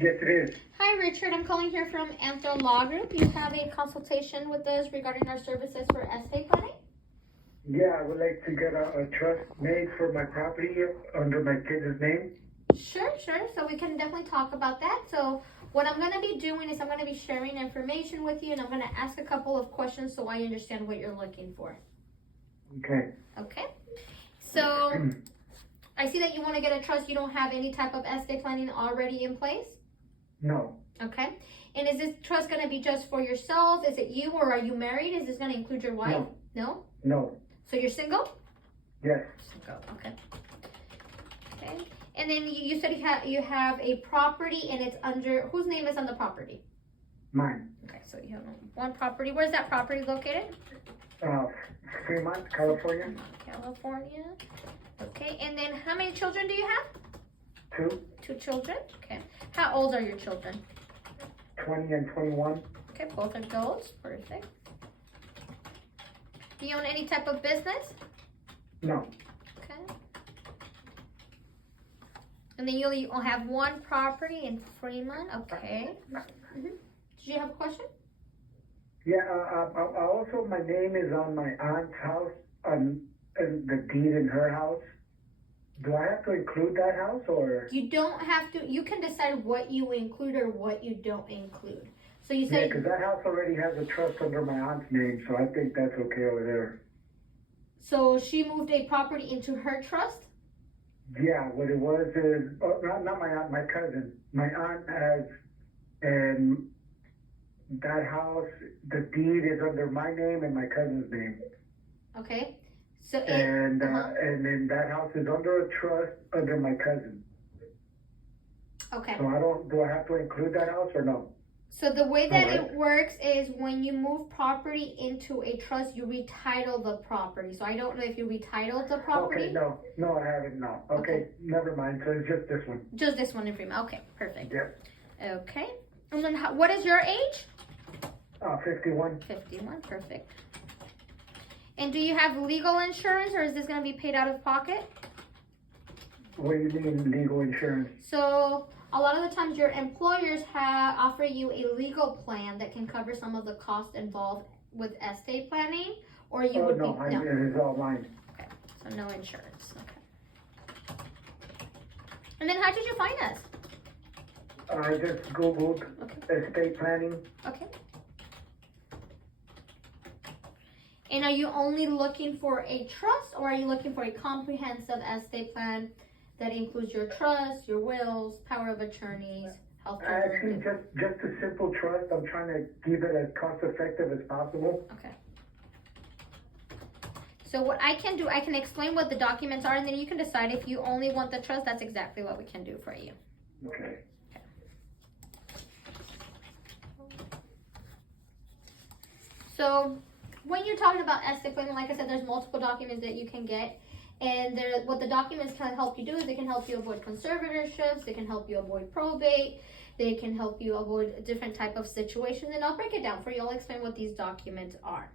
Yes, it is. Hi, Richard. I'm calling here from Anthro Law Group. You have a consultation with us regarding our services for estate planning? Yeah, I would like to get a trust made for my property under my kid's name. Sure. So we can definitely talk about that. So what I'm going to be doing is I'm going to be sharing information with you, and I'm going to ask a couple of questions so I understand what you're looking for. Okay. Okay. So I see that you want to get a trust. You don't have any type of estate planning already in place? No. Okay. And is this trust going to be just for yourself? Is it you, or are you married? Is this going to include your wife? No? No. So you're single? Yes. Single. Okay. Okay. And then you said you have a property, and it's under, whose name is on the property? Mine. Okay, so you have one property. Where's that property located? Fremont, California. California. Okay. And then how many children do you have? 2. 2 children. Okay. How old are your children? 20 and 21. Okay, both adults. Perfect. Do you own any type of business? No. Okay. And then you only have one property in Fremont. Okay. Mm-hmm. Did you have a question? Yeah. Also, my name is on my aunt's house, and the deed in her house. Do I have to include that house, or? You don't have to. You can decide what you include or what you don't include. So you Yeah, said, because that house already has a trust under my aunt's name, so I think that's okay over there. so she moved a property into her trust? Yeah, what it was is, not my aunt, my cousin. My aunt has, and that house, the deed is under my name and my cousin's name. Okay. So And then that house is under a trust under my cousin. okay. So do I have to include that house or no? So the way that Alright. it works is when you move property into a trust, you retitle the property. So I don't know if you retitled the property. Okay, no, I haven't, no. Okay, never mind, so it's just this one. Just this one in Fremont. Okay, perfect. Yeah. Okay. And then what is your age? 51. 51, perfect. And do you have legal insurance, or is this going to be paid out of pocket? What do you mean legal insurance? So a lot of the times your employers offer you a legal plan that can cover some of the costs involved with estate planning, or you would no, be, no. It is all mine. Okay, so no insurance, okay. And then how did you find us? I just Googled estate planning. Okay. And are you only looking for a trust, or are you looking for a comprehensive estate plan that includes your trust, your wills, power of attorneys, health care? Actually, just a simple trust. I'm trying to keep it as cost effective as possible. Okay. So what I can do, I can explain what the documents are, and then you can decide if you only want the trust. That's exactly what we can do for you. Okay. So when you're talking about estate planning, like I said, there's multiple documents that you can get. And what the documents can help you do is they can help you avoid conservatorships, they can help you avoid probate, they can help you avoid different type of situations. And I'll break it down for you. I'll explain what these documents are.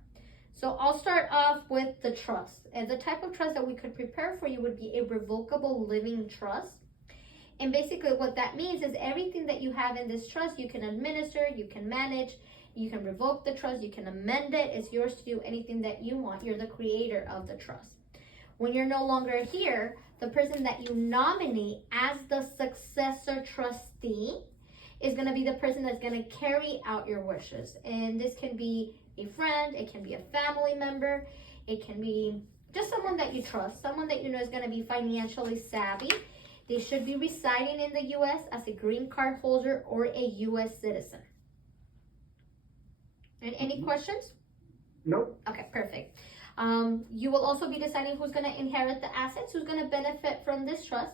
So I'll start off with the trust. And the type of trust that we could prepare for you would be a revocable living trust. And basically what that means is everything that you have in this trust, you can administer, you can manage, you can revoke the trust, you can amend it. It's yours to do anything that you want. You're the creator of the trust. When you're no longer here, the person that you nominate as the successor trustee is going to be the person that's going to carry out your wishes. And this can be a friend, it can be a family member, it can be just someone that you trust, someone that you know is going to be financially savvy. They should be residing in the U.S. as a green card holder or a U.S. citizen. And any questions? Nope. Okay, perfect. You will also be deciding who's going to inherit the assets, who's going to benefit from this trust.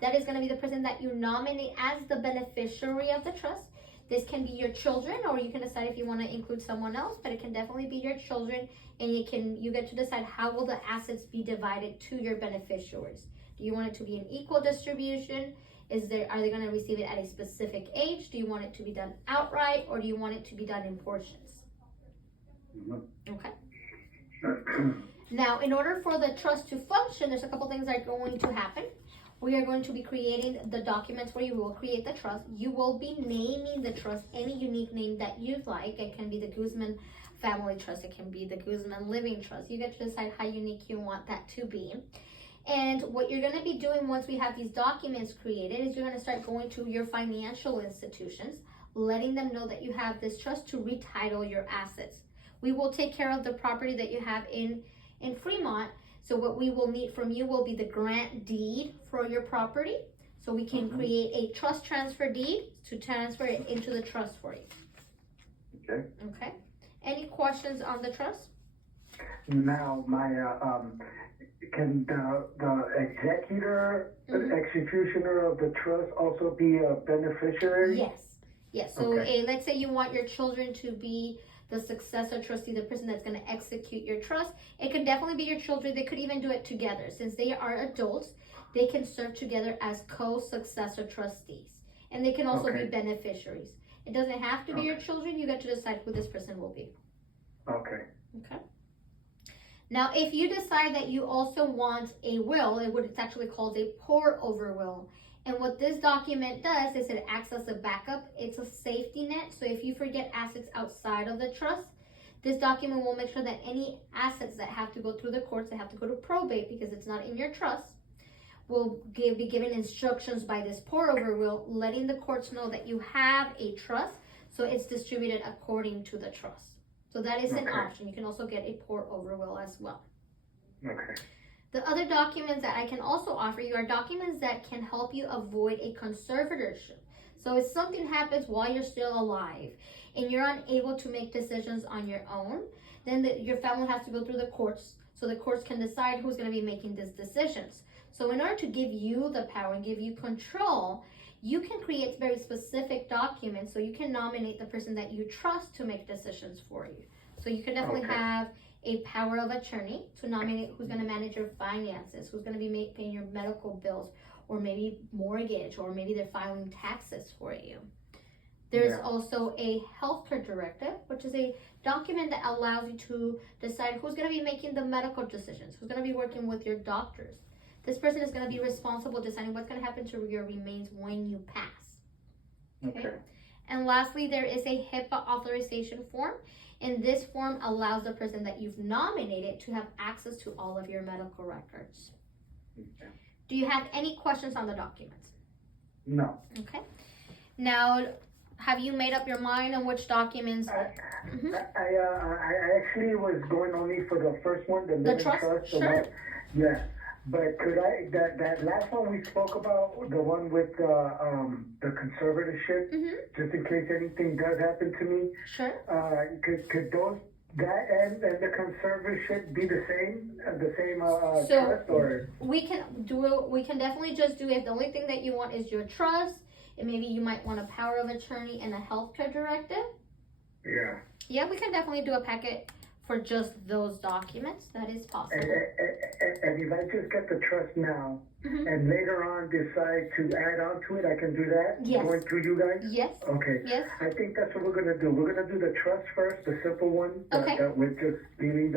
That is going to be the person that you nominate as the beneficiary of the trust. This can be your children, or you can decide if you want to include someone else, but it can definitely be your children, and you get to decide how will the assets be divided to your beneficiaries. Do you want it to be an equal distribution? Are they going to receive it at a specific age? Do you want it to be done outright, or do you want it to be done in portions? Okay. Now, in order for the trust to function, there's a couple things that are going to happen. we are going to be creating the documents where you will create the trust. You will be naming the trust any unique name that you like. It can be the Guzman Family Trust. It can be the Guzman Living Trust. You get to decide how unique you want that to be. And what you're going to be doing once we have these documents created is you're going to start going to your financial institutions, letting them know that you have this trust to retitle your assets. We will take care of the property that you have in Fremont. So what we will need from you will be the grant deed for your property. So we can create a trust transfer deed to transfer it into the trust for you. Okay. Okay. Any questions on the trust? Now, can the executor, executioner of the trust also be a beneficiary? Yes. Yes. So let's say you want your children to be the successor trustee, the person that's going to execute your trust. It could definitely be your children. They could even do it together. Since they are adults, they can serve together as co-successor trustees. And they can also be beneficiaries. It doesn't have to be your children. You get to decide who this person will be. Okay. Okay. Now, if you decide that you also want a will, it's actually called a pour-over will. And what this document does is it acts as a backup. It's a safety net. So if you forget assets outside of the trust, this document will make sure that any assets that have to go through the courts, that have to go to probate because it's not in your trust, will be given instructions by this pour-over will, letting the courts know that you have a trust. So it's distributed according to the trust. So that is an option. You can also get a pour-over will as well. Okay. The other documents that I can also offer you are documents that can help you avoid a conservatorship. So if something happens while you're still alive and you're unable to make decisions on your own, then your family has to go through the courts so the courts can decide who's going to be making these decisions. So in order to give you the power and give you control, you can create very specific documents so you can nominate the person that you trust to make decisions for you. So you can definitely have a power of attorney to nominate who's going to manage your finances, who's going to be paying your medical bills, or maybe mortgage, or maybe they're filing taxes for you. There's also a healthcare directive, which is a document that allows you to decide who's going to be making the medical decisions, who's going to be working with your doctors. This person is going to be responsible deciding what's going to happen to your remains when you pass. Okay. And lastly, there is a HIPAA authorization form. And this form allows the person that you've nominated to have access to all of your medical records. Okay. Do you have any questions on the documents? No. Okay. Now, have you made up your mind on which documents? I actually was going only for the first one, the trust. Sure. Yeah. But could that last one we spoke about, the one with the conservatorship, just in case anything does happen to me? Sure. Could that and the conservatorship be the same so trust, or? We can definitely just do it. The only thing that you want is your trust, and maybe you might want a power of attorney and a healthcare directive. Yeah. Yeah, we can definitely do a packet for just those documents. That is possible. And if I just get the trust now, and later on decide to add on to it, I can do that? Yes. Going through you guys? Yes. Okay. Yes. I think that's what we're going to do. We're going to do the trust first, the simple one. Okay. With just leaving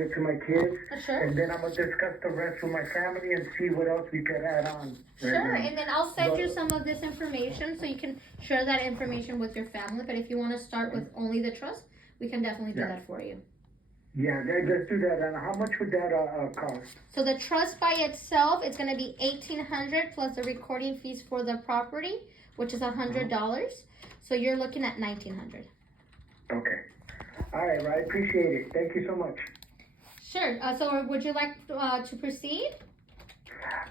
it to my kids. Sure. And then I'm going to discuss the rest with my family and see what else we can add on. Sure. And then I'll send you some of this information so you can share that information with your family. But if you want to start with only the trust, we can definitely do that for you. Yeah, let's do that. And how much would that cost? So the trust by itself, it's going to be $1,800 plus the recording fees for the property, which is $100. So you're looking at $1,900. Okay. All right, well, I appreciate it. Thank you so much. Sure. So would you like to proceed?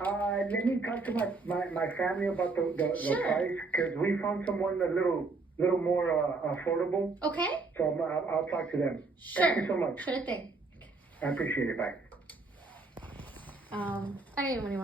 Let me talk to my family about the price, because we found someone a little more affordable. Okay. So I'll talk to them. Sure. Thank you so much. Sure thing. I appreciate it. Bye. I didn't really want to